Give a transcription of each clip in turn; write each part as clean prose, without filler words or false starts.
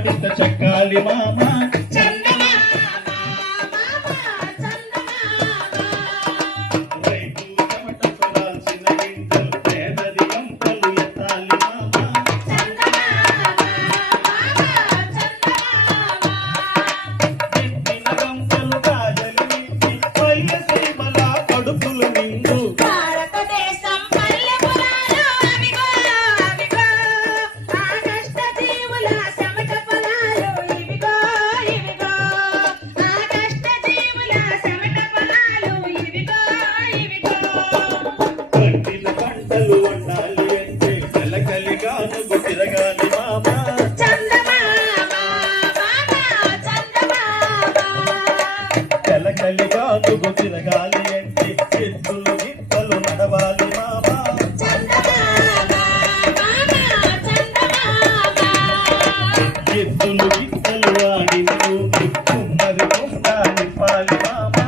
వాడిత చక్కాలి మామ కలిగాను తిరగాలి అంటే ఎద్దులు గిత్తలు నడవాలి మామా ఎద్దులు గిత్తలు వాడి కుమ్మరి కొండ నింపాలి మామా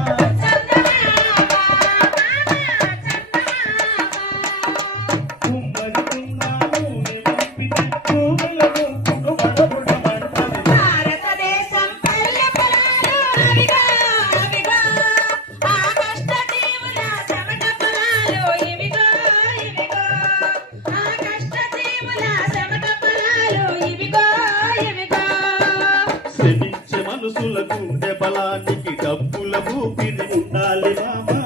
కుమ్మరి కున్నాను పంపితే పూలను శ్రమించే మనుషుల గుండె బలానికి డబ్బుల ఊపిరి ఉండాలి మామా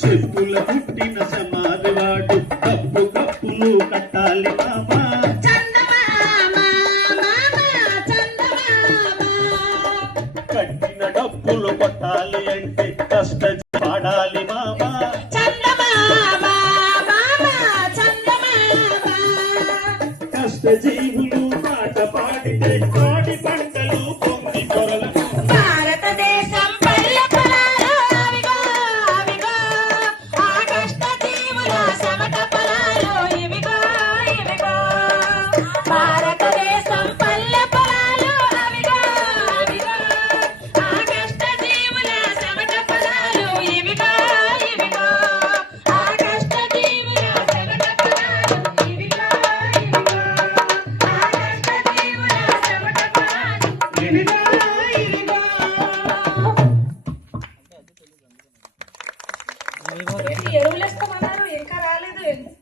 చెప్పుల పుట్టిన సమాధి వాడు డబ్బు కప్పులు కట్టాలి మామా కట్టిన డబ్బులు కొట్టాలి అంటే కష్ట పాడాలి మామా జీవులు పాట పాడితే కోటి పంటలు పొంగి కొరల భారతదేశం పల్లె పొలాలు అవిగో అవిగో ఆ కష్ట జీవుల చెమట పొలాలు ఇవిగో ఇవిగో భారతదేశం పల్లె పొలాలు అవిగో అవిగో ఆ కష్ట జీవుల చెమట పొలాలు ఇవిగో ఇవిగో ఆ కష్ట జీవుల చెమట పొలాలు ఇవిగో ఎరువులు వేసుకోమన్నారు ఇంకా రాలేదు.